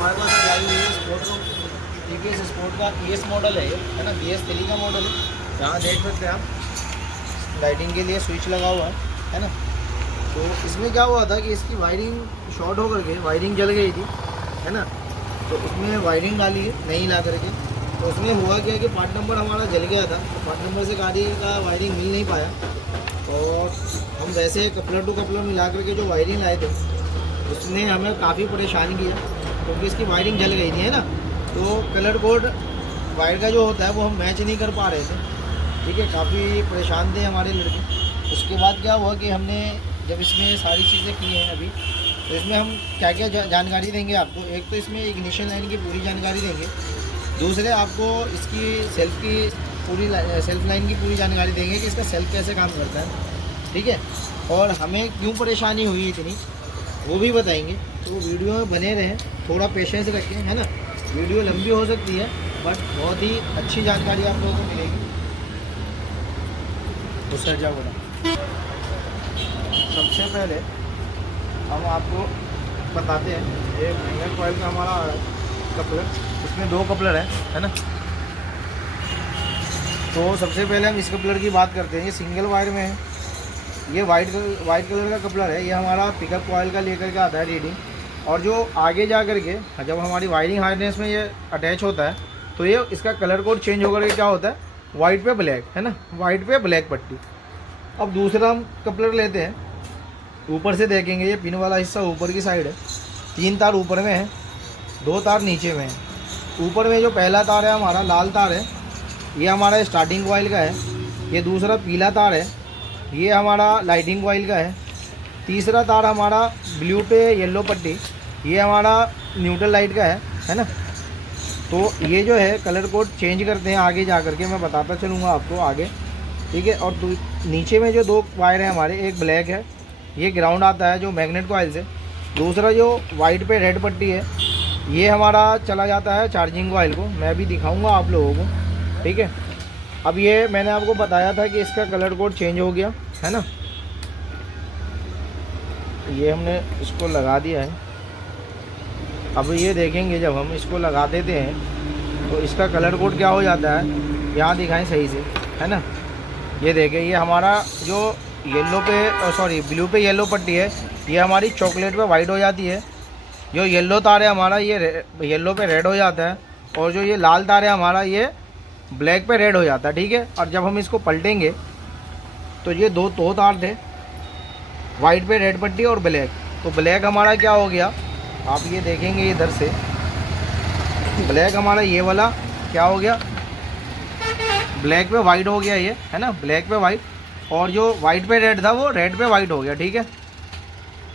हमारे पास अभी आई हुई है स्पोर्ट टीवीएस स्पोर्ट का ES मॉडल है ये, है ना, BS3 का मॉडल है। यहाँ देख सकते हैं आप लाइटिंग के लिए स्विच लगा हुआ है ना। तो इसमें क्या हुआ था कि इसकी वायरिंग शॉर्ट होकर के वायरिंग जल गई थी, है ना। तो उसमें वायरिंग डाली है नहीं ला करके, तो उसमें हुआ क्या कि पार्ट नंबर हमारा जल गया था, तो पार्ट नंबर से गाड़ी का वायरिंग मिल नहीं पाया। और हम वैसे कपलर टू कपलर मिला करके जो वायरिंग लाए थे उसने हमें काफ़ी परेशान किया, क्योंकि इसकी वायरिंग जल गई थी, है ना। तो कलर कोड वायर का जो होता है वो हम मैच नहीं कर पा रहे थे, ठीक है। काफ़ी परेशान थे हमारे लड़के। उसके बाद क्या हुआ कि हमने जब इसमें सारी चीज़ें की हैं अभी, तो इसमें हम क्या क्या जानकारी देंगे आपको। एक तो इसमें इग्निशन लाइन की पूरी जानकारी देंगे, दूसरे आपको इसकी सेल्फ लाइन की पूरी जानकारी देंगे कि इसका सेल्फ कैसे काम करता है, ठीक है। और हमें क्यों परेशानी हुई इतनी वो भी बताएंगे। तो वीडियो में बने रहें, थोड़ा पेशेंस रखें, है ना। वीडियो लंबी हो सकती है बट बहुत ही अच्छी जानकारी आप लोगों को मिलेगी। तो सर जाओ बोला, सबसे पहले हम आपको बताते हैं ये मैग्नेट कॉइल का हमारा कपलर, इसमें 2 कपलर है ना। तो सबसे पहले हम इस कपलर की बात करते हैं। ये सिंगल वायर में है, ये वाइट कलर का कपलर है। ये हमारा पिकअप कॉइल का लेकर के आता है रीडिंग। और जो आगे जा कर के जब हमारी वायरिंग हार्नेस में ये अटैच होता है तो ये इसका कलर कोड चेंज होकर के क्या होता है, वाइट पे ब्लैक, है ना, वाइट पे ब्लैक पट्टी। अब दूसरा हम कपलर लेते हैं, ऊपर से देखेंगे ये पिन वाला हिस्सा ऊपर की साइड है, 3 तार ऊपर में है, 2 तार नीचे में है। ऊपर में जो पहला तार है हमारा लाल तार है, ये हमारा स्टार्टिंग कॉइल का है। ये दूसरा पीला तार है, ये हमारा लाइटिंग कॉइल का है। तीसरा तार हमारा ब्लू पे येलो पट्टी, ये हमारा न्यूट्रल लाइट का है ना। तो ये जो है कलर कोड चेंज करते हैं आगे जा कर के, मैं बताता चलूँगा आपको आगे, ठीक है। और नीचे में जो 2 वायर हैं हमारे, एक ब्लैक है, ये ग्राउंड आता है जो मैग्नेट कॉइल से। दूसरा जो वाइट पे रेड पट्टी है ये हमारा चला जाता है चार्जिंग कॉइल को, मैं भी दिखाऊंगा आप लोगों को, ठीक है। अब ये मैंने आपको बताया था कि इसका कलर कोड चेंज हो गया, है ना। ये हमने इसको लगा दिया है। अब ये देखेंगे जब हम इसको लगा देते हैं तो इसका कलर कोड क्या हो जाता है, यहाँ दिखाएं सही से, है ना। ये देखें, ये हमारा जो येलो पे ब्लू पे येलो पट्टी है ये हमारी चॉकलेट पे वाइट हो जाती है। जो येलो तार है हमारा ये येलो पे रेड हो जाता है। और जो ये लाल तार है हमारा ये ब्लैक पे रेड हो जाता है, ठीक है। और जब हम इसको पलटेंगे तो ये दो तार थे, वाइट पे रेड पट्टी और ब्लैक। तो ब्लैक हमारा क्या हो गया, आप ये देखेंगे इधर से, ब्लैक हमारा ये वाला क्या हो गया, ब्लैक पे वाइट हो गया ये, है ना, ब्लैक पे वाइट। और जो वाइट पे रेड था वो रेड पे वाइट हो गया, ठीक है।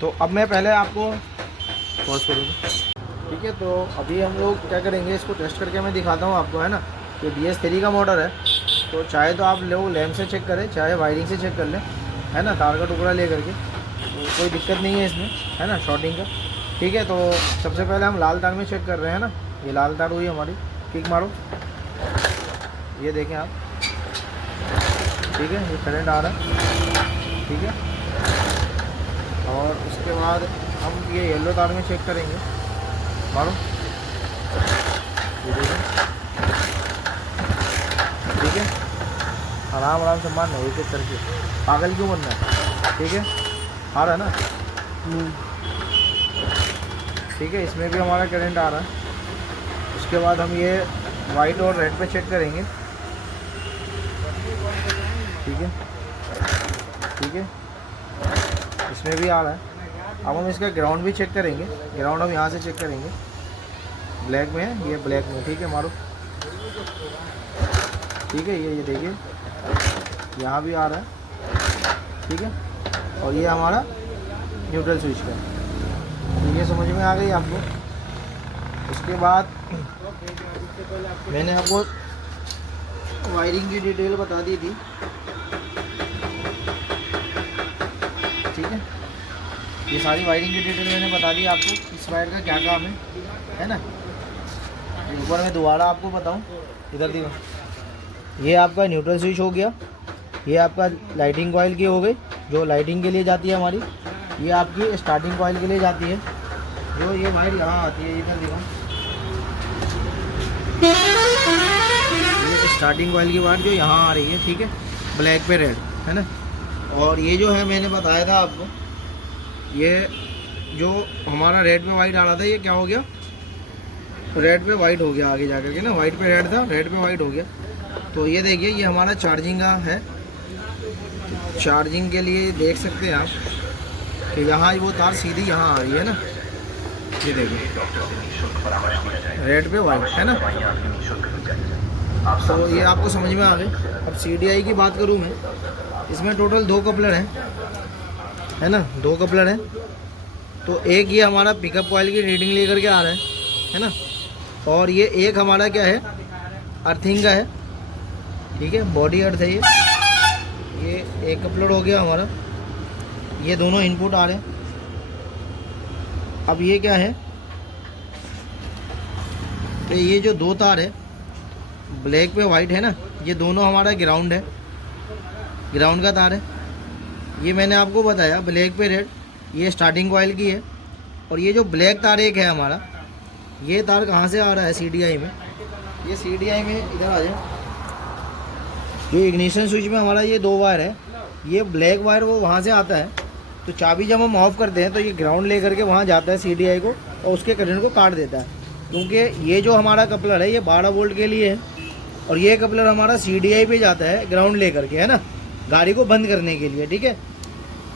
तो अब मैं पहले आपको पॉज करूँगा, ठीक है। तो अभी हम लोग क्या करेंगे, इसको टेस्ट करके मैं दिखाता हूँ आपको, है ना। ये BS3 का मॉडल है, तो चाहे तो आप लोग लैम्प से चेक करें, चाहे वायरिंग से चेक कर लें, है ना, तार का टुकड़ा ले करके, तो कोई दिक्कत नहीं है इसमें, है ना, शॉर्टिंग का, ठीक है। तो सबसे पहले हम लाल तार में चेक कर रहे हैं ना, ये लाल तार हुई हमारी, किक मारो, ये देखें आप, ठीक है, ये करंट आ रहा है, ठीक है। और उसके बाद हम ये येलो तार में चेक करेंगे, मारो, ये देखें, ठीक है। आराम आराम से मारना, एक एक करके, पागल क्यों बनना है, ठीक है। आ रहा है ना, ठीक है। इसमें भी हमारा करंट आ रहा है। उसके बाद हम ये वाइट और रेड पे चेक करेंगे, ठीक है, ठीक है। इसमें भी आ रहा है। अब हम इसका ग्राउंड भी चेक करेंगे, ग्राउंड हम यहाँ से चेक करेंगे, ब्लैक में है, ये ब्लैक में, ठीक है, मारो, ठीक है। ये देखिए यहाँ भी आ रहा है, ठीक है। और ये हमारा न्यूट्रल स्विच का, तो ये समझ में आ गई आपको। उसके बाद मैंने आपको वायरिंग की डिटेल बता दी थी, ठीक है। ये सारी वायरिंग की डिटेल मैंने बता दी आपको, इस वायर का क्या काम है ना। ऊपर मैं दोबारा आपको बताऊं, इधर देखो, ये आपका न्यूट्रल स्विच हो गया, ये आपका लाइटिंग कॉइल की हो गई जो लाइटिंग के लिए जाती है हमारी, ये आपकी स्टार्टिंग कॉइल के लिए जाती है, जो ये वाइट यहाँ आती है, इधर देखो, ये स्टार्टिंग कॉइल की वाइट जो यहाँ आ रही है, ठीक है, ब्लैक पे रेड, है ना। और ये जो है मैंने बताया था आपको, ये जो हमारा रेड पे वाइट आ रहा था, ये क्या हो गया, रेड पे वाइट हो गया आगे जाकर के ना, वाइट पे रेड था, रेड पे वाइट हो गया। तो ये देखिए, ये हमारा चार्जिंग का है। चार्जिंग के लिए देख सकते हैं आप कि यहाँ वो तार सीधी यहाँ आ रही है ना, ये देखिए, रेड पे वाइट, है ना। तो ये आपको समझ में आ गई। अब CDI की बात करूँ मैं, इसमें टोटल 2 कपलर हैं, है ना, 2 कपलर हैं। तो एक ये हमारा पिकअप कॉइल की रीडिंग लेकर के आ रहा है ना, और ये एक हमारा क्या है, अर्थिंग का है, ठीक है, बॉडी अर्थ है ये एक कपलर हो गया हमारा। ये दोनों इनपुट आ रहे हैं। अब ये क्या है, तो ये जो 2 तार है, ब्लैक पे वाइट है ना, ये दोनों हमारा ग्राउंड है, ग्राउंड का तार है। ये मैंने आपको बताया ब्लैक पे रेड, ये स्टार्टिंग कॉइल की है। और ये जो ब्लैक तार एक है हमारा, ये तार कहाँ से आ रहा है CDI में, ये CDI में इधर आ जाए, ये इग्निशन स्विच में हमारा ये 2 वायर है, ये ब्लैक वायर वो वहाँ से आता है। तो चाबी जब हम ऑफ करते हैं तो ये ग्राउंड ले करके वहाँ जाता है CDI को, और उसके करंट को काट देता है। क्योंकि ये जो हमारा कपलर है ये 12 वोल्ट के लिए है, और ये कपलर हमारा CDI पे जाता है ग्राउंड ले करके, है ना, गाड़ी को बंद करने के लिए, ठीक है।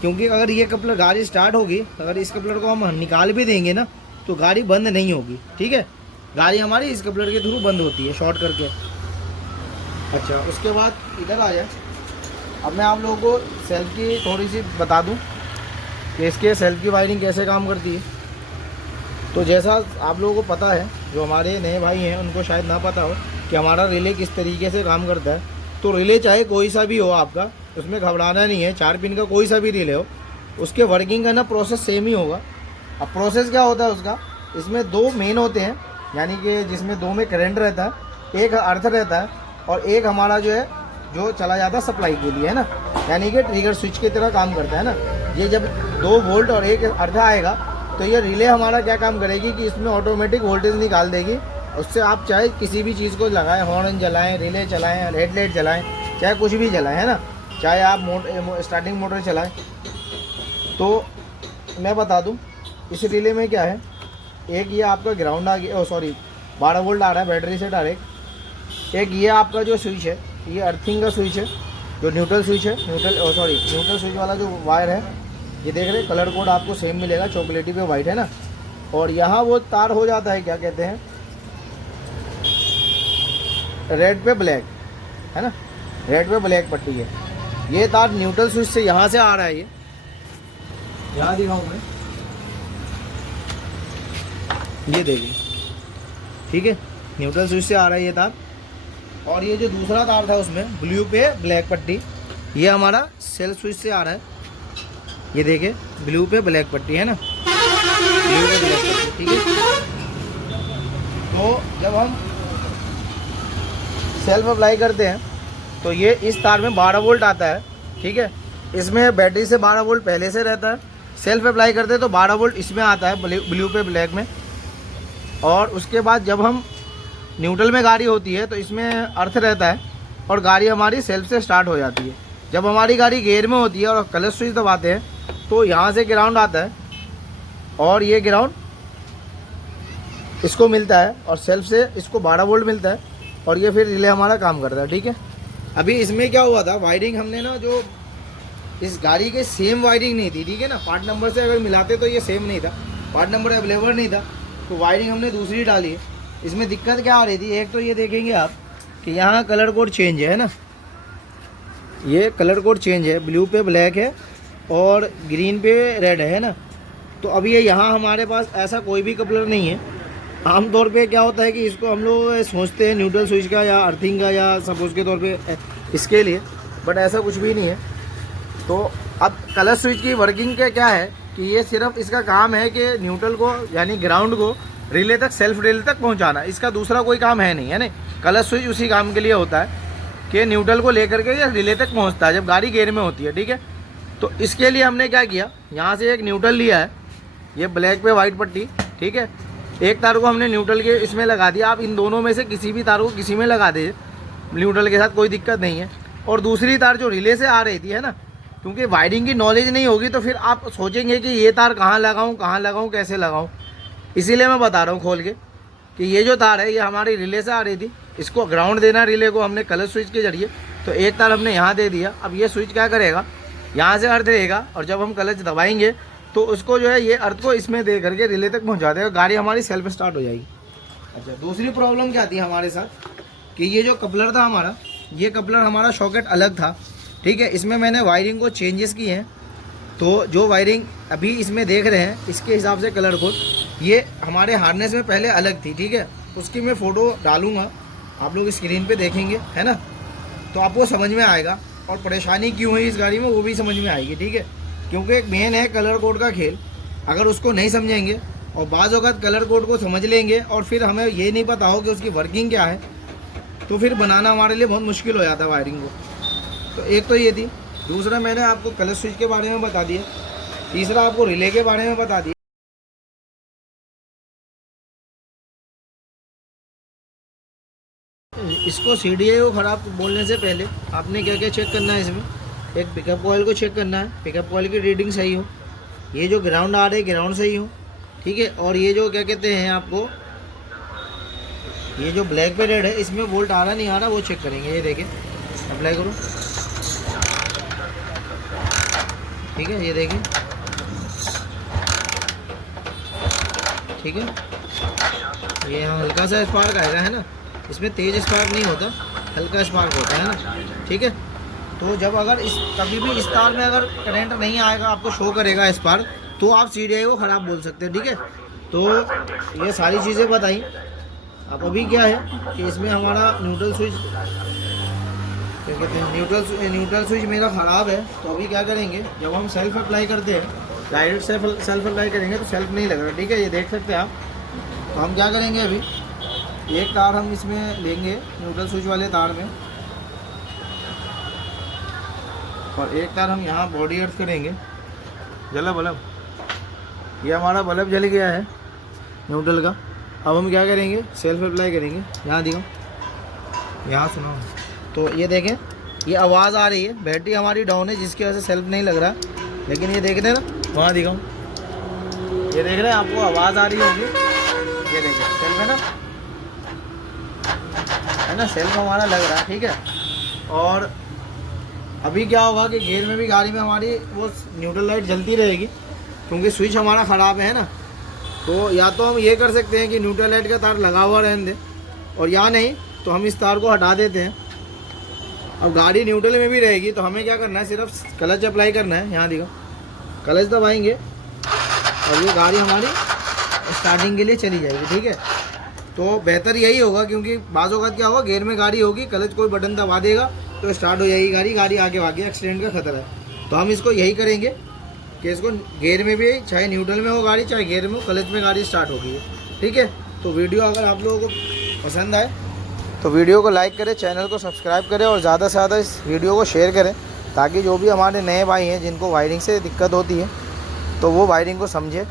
क्योंकि अगर ये कपलर, गाड़ी स्टार्ट होगी, अगर इस कपलर को हम निकाल भी देंगे ना, तो गाड़ी बंद नहीं होगी, ठीक है। गाड़ी हमारी इस कपलर के थ्रू बंद होती है, शॉर्ट करके। अच्छा, उसके बाद इधर आ जाए। अब मैं आप लोगों को सेल्फ की थोड़ी सी बता दूं कि इसके सेल्फ की वायरिंग कैसे काम करती है। तो जैसा आप लोगों को पता है, जो हमारे नए भाई हैं उनको शायद ना पता हो कि हमारा रिले किस तरीके से काम करता है। तो रिले चाहे कोई सा भी हो आपका, उसमें घबराना नहीं है, 4 पिन का कोई सा भी रिले हो, उसके वर्किंग का ना प्रोसेस सेम ही होगा। अब प्रोसेस क्या होता है उसका, इसमें 2 मेन होते हैं, यानी कि जिसमें 2 में करंट रहता है, एक अर्थ रहता है, और एक हमारा जो है जो चला जाता है सप्लाई के लिए, है ना, यानी कि ट्रिगर स्विच की तरह काम करता है ना। ये जब 2 वोल्ट और एक अर्थ आएगा, तो ये रिले हमारा क्या काम करेगी कि इसमें ऑटोमेटिक वोल्टेज निकाल देगी। उससे आप चाहे किसी भी चीज़ को लगाएं, हॉर्न जलाएं, रिले चलाएं, हेडलाइट जलाएं, चाहे कुछ भी जलाएं, है ना, चाहे आप स्टार्टिंग मोटर चलाएं। तो मैं बता दूं, इस रिले में क्या है, एक ये आपका ग्राउंड आ गया, सॉरी 12 वोल्ट आ रहा है बैटरी से डायरेक्ट। एक ये आपका जो स्विच है, ये अर्थिंग का स्विच है, जो न्यूट्रल स्विच है, न्यूट्रल स्विच वाला जो वायर है, ये देख रहे, कलर कोड आपको सेम मिलेगा, चॉकलेटी पे वाइट, है ना। और यहाँ वो तार हो जाता है, क्या कहते हैं, रेड पे ब्लैक, है ना, रेड पे ब्लैक पट्टी है। ये तार न्यूट्रल स्विच से यहाँ से आ रहा है, ये यहाँ दिखाऊँ मैं, ये देखिए, ठीक है, न्यूट्रल स्विच से आ रहा है ये तार। और ये जो दूसरा तार था उसमें ब्लू पे ब्लैक पट्टी, ये हमारा सेल्फ स्विच से आ रहा है, ये देखिए, ब्लू पे ब्लैक पट्टी, है ना, ब्लू पे ब्लैक पट्टी, ठीक है। तो जब हम सेल्फ अप्लाई करते हैं तो ये इस तार में 12 वोल्ट आता है, ठीक है। इसमें बैटरी से 12 वोल्ट पहले से रहता है, सेल्फ अप्लाई करते हैं तो 12 वोल्ट इसमें आता है, ब्लू पे ब्लैक में। और उसके बाद जब हम न्यूट्रल में गाड़ी होती है तो इसमें अर्थ रहता है, और गाड़ी हमारी सेल्फ से स्टार्ट हो जाती है। जब हमारी गाड़ी गियर में होती है और क्लच स्विच दबाते हैं तो यहाँ से ग्राउंड आता है, और ये ग्राउंड इसको मिलता है, और सेल्फ से इसको 12 वोल्ट मिलता है, और ये फिर रिले हमारा काम करता है, ठीक है। अभी इसमें क्या हुआ था, वायरिंग हमने ना, जो इस गाड़ी के सेम वायरिंग नहीं थी, ठीक है ना, पार्ट नंबर से अगर मिलाते तो ये सेम नहीं था, पार्ट नंबर अवेलेबल नहीं था, तो वायरिंग हमने दूसरी डाली है। इसमें दिक्कत क्या आ रही थी, एक तो ये देखेंगे आप कि यहाँ कलर कोड चेंज है ना, ये कलर कोड चेंज है, ब्लू पे ब्लैक है और ग्रीन पे रेड है ना। तो अब ये यहाँ हमारे पास ऐसा कोई भी कपलर नहीं है। आमतौर पे क्या होता है कि इसको हम लोग सोचते हैं न्यूट्रल स्विच का या अर्थिंग का, या सपोज के तौर पे इसके लिए, बट ऐसा कुछ भी नहीं है। तो अब कलर स्विच की वर्किंग का क्या है कि ये सिर्फ इसका काम है कि न्यूट्रल को, यानी ग्राउंड को रिले तक, सेल्फ रिले तक पहुंचाना, इसका दूसरा कोई काम है नहीं, है नहीं। कलर स्विच उसी काम के लिए होता है कि न्यूट्रल को लेकर के या रिले तक पहुंचता है जब गाड़ी गियर में होती है, ठीक है। तो इसके लिए हमने क्या किया, यहाँ से एक न्यूट्रल लिया है, ये ब्लैक पे वाइट पट्टी, ठीक है। एक तार को हमने न्यूट्रल के इसमें लगा दिया, आप इन दोनों में से किसी भी तार को किसी में लगा दे न्यूट्रल के साथ, कोई दिक्कत नहीं है। और दूसरी तार जो रिले से आ रही थी है ना, क्योंकि वायरिंग की नॉलेज नहीं होगी तो फिर आप सोचेंगे कि ये तार कहाँ लगाऊँ कैसे लगाऊँ, इसीलिए मैं बता रहा हूँ खोल के कि ये जो तार है ये हमारी रिले से आ रही थी, इसको ग्राउंड देना रिले को हमने क्लच स्विच के जरिए, तो एक तार हमने यहाँ दे दिया। अब ये स्विच क्या करेगा, यहाँ से अर्थ रहेगा और जब हम क्लच दबाएंगे तो उसको जो है ये अर्थ को इसमें दे करके रिले तक पहुँचा देगा, गाड़ी हमारी सेल्फ स्टार्ट हो जाएगी। अच्छा, दूसरी प्रॉब्लम क्या थी हमारे साथ कि ये जो कपलर था हमारा, ये कपलर हमारा सॉकेट अलग था, ठीक है। इसमें मैंने वायरिंग को चेंजेस किए हैं, तो जो वायरिंग अभी इसमें देख रहे हैं इसके हिसाब से कलर कोड ये हमारे हार्नेस में पहले अलग थी, ठीक है। उसकी मैं फ़ोटो डालूँगा, आप लोग स्क्रीन पे देखेंगे है ना, तो आपको समझ में आएगा और परेशानी क्यों हुई इस गाड़ी में वो भी समझ में आएगी, ठीक है। क्योंकि एक मेन है कलर कोड का खेल, अगर उसको नहीं समझेंगे और बाज़ औक़ात कलर कोड को समझ लेंगे और फिर हमें ये नहीं पता हो कि उसकी वर्किंग क्या है, तो फिर बनाना हमारे लिए बहुत मुश्किल हो जाता है वायरिंग को। तो एक तो ये थी, दूसरा मैंने आपको क्लच स्विच के बारे में बता दिया, तीसरा आपको रिले के बारे में बता दिया। इसको CDI को ख़राब बोलने से पहले आपने क्या क्या चेक करना है, इसमें एक पिकअप कॉइल को चेक करना है, पिकअप कॉइल की रीडिंग सही हो, ये जो ग्राउंड आ रहा है ग्राउंड सही हो, ठीक है। और ये जो क्या कहते हैं आपको, ये जो ब्लैक पे रेड है इसमें वोल्ट आ रहा नहीं आ रहा वो चेक करेंगे। ये देखें, अप्लाई करो, ठीक है, ये देखें, ठीक है। ये यहाँ हल्का सा स्पार्क आएगा है ना, इसमें तेज़ स्पार्क नहीं होता, हल्का स्पार्क होता है ना, ठीक है। तो जब अगर इस कभी भी इस तार में अगर करंट नहीं आएगा, आपको शो करेगा स्पार्क, तो आप CDI को ख़राब बोल सकते हैं, ठीक है। तो ये सारी चीज़ें बताई। अब अभी क्या है कि इसमें हमारा न्यूट्रल स्विच क्या कहते हैं, न्यूट्रल स्विच मेरा ख़राब है, तो अभी क्या करेंगे, जब हम सेल्फ अप्लाई करते हैं, डायरेक्ट सेल्फ अप्लाई करेंगे तो सेल्फ नहीं लग रहा, ठीक है, ये देख सकते हैं आप। तो हम क्या करेंगे, अभी एक तार हम इसमें लेंगे न्यूट्रल स्विच वाले तार में, और एक तार हम यहाँ बॉडी अर्थ करेंगे। जला बल्ब, ये हमारा बल्ब जल गया है न्यूट्रल का। अब हम क्या करेंगे, सेल्फ अप्लाई करेंगे, यहाँ दिखाओ, यहाँ सुनो। तो ये देखें, ये आवाज़ आ रही है, बैटरी हमारी डाउन है जिसकी वजह से सेल्फ नहीं लग रहा, लेकिन ये देख रहे हैं ना, वहाँ दिखाओ, ये देख रहे हैं, आपको आवाज़ आ रही होगी, ये देखें सेल्फ है ना, सेल्फ हमारा लग रहा है, ठीक है। और अभी क्या होगा कि गेयर में भी गाड़ी में हमारी वो न्यूट्रल लाइट जलती रहेगी, क्योंकि स्विच हमारा ख़राब है ना। तो या तो हम ये कर सकते हैं कि न्यूट्रल लाइट का तार लगा हुआ रहने दें, और या नहीं तो हम इस तार को हटा देते हैं। अब गाड़ी न्यूट्रल में भी रहेगी तो हमें क्या करना है, सिर्फ क्लच अप्लाई करना है, यहाँ दिखो, क्लच दबाएंगे और ये गाड़ी हमारी स्टार्टिंग के लिए चली जाएगी, ठीक है। तो बेहतर यही होगा, क्योंकि बाज़ औक़ात क्या होगा, गेयर में गाड़ी होगी, क्लच कोई बटन दबा देगा तो स्टार्ट हो जाएगी गाड़ी आगे भागे, एक्सीडेंट का खतरा है। तो हम इसको यही करेंगे कि इसको गेयर में भी, चाहे न्यूट्रल में हो गाड़ी, चाहे गेयर में हो, क्लच में गाड़ी स्टार्ट होगी, ठीक है। तो वीडियो अगर आप लोगों को पसंद आए तो वीडियो को लाइक करें, चैनल को सब्सक्राइब करें और ज़्यादा से ज़्यादा इस वीडियो को शेयर करें, ताकि जो भी हमारे नए भाई हैं जिनको वायरिंग से दिक्कत होती है तो वो वायरिंग को समझे, है।